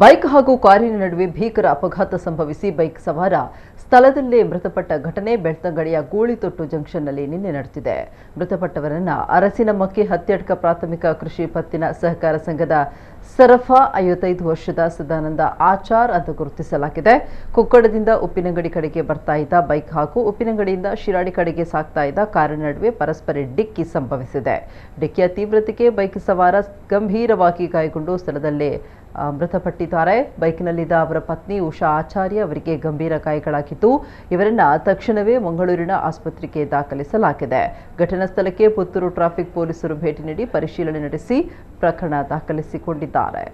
Bike ಹಾಗೂ ಕಾರಿನ ನಡುವೆ ಭೀಕರ ಅಪಘಾತ ಸಂಭವಿಸಿ ಬೈಕ್ ಸವಾರ ಸ್ಥಳದಲ್ಲೇ ಮೃತಪಟ್ಟ ಘಟನೆ ಬೆಳ್ತಂಗಡಿಯ ಗೂಳಿತೊಟ್ಟು ಜಂಕ್ಷನ್ನಲ್ಲಿ ನಿನ್ನೆ ನಡೆದಿದೆ. ಮೃತಪಟ್ಟವರನ್ನ ಅರಸಿನಮಕ್ಕಿ ಹತ್ಯಡ್ಕ ಪ್ರಾಥಮಿಕ ಕೃಷಿ ಪತ್ತಿನ ಸಹಕಾರ ಸಂಘದ ಸರಫಾ 55 ವರ್ಷದ ಸದಾನಂದ ಆಚಾರ್ ಅಂತ ಗುರುತಿಸಲಾಗಿದೆ. ಕೊಕ್ಕಡದಿಂದ ಉಪ್ಪಿನಂಗಡಿ ಕಡೆಗೆ ಬರ್ತಾ ಇದ್ದ ಬೈಕ್ ಹಾಗೂ ಉಪ್ಪಿನಂಗಡಿಯಿಂದ ಶಿರಾಡಿ ಕಡೆಗೆ ಸಾಗ್ತಾ ಇದ್ದ ಕಾರಿನ ನಡುವೆ ಪರಸ್ಪರ ಡಿಕ್ಕಿ ಸಂಭವಿಸಿದೆ. ಡಿಕ್ಕಿಯ ತೀವ್ರತೆಗೆ ಬೈಕ್ ಸವಾರ ಗಂಭೀರವಾಗಿ ಗಾಯಗೊಂಡು ಸ್ಥಳದಲ್ಲೇ ಮೃತಪಟ್ಟಿದ್ದಾರೆ. ಬೈಕ್ನಲ್ಲಿದ್ದ ಅವರ ಪತ್ನಿ ಉಷಾ ಆಚಾರ್ಯ ಅವರಿಗೆ ಗಂಭೀರ ಗಾಯಗಳಾಗಿದ್ದು ಇವರನ್ನ ತಕ್ಷಣವೇ ಮಂಗಳೂರಿನ ಆಸ್ಪತ್ರೆಗೆ ದಾಖಲಿಸಲಾಗಿದೆ. ಘಟನಾ ಸ್ಥಳಕ್ಕೆ ಪುತ್ತೂರು ಟ್ರಾಫಿಕ್ ಪೊಲೀಸರು ಭೇಟಿ ನೀಡಿ ಪರಿಶೀಲನೆ ನಡೆಸಿ ಪ್ರಕರಣ ದಾಖಲಿಸಿಕೊಂಡಿದ್ದಾರೆ.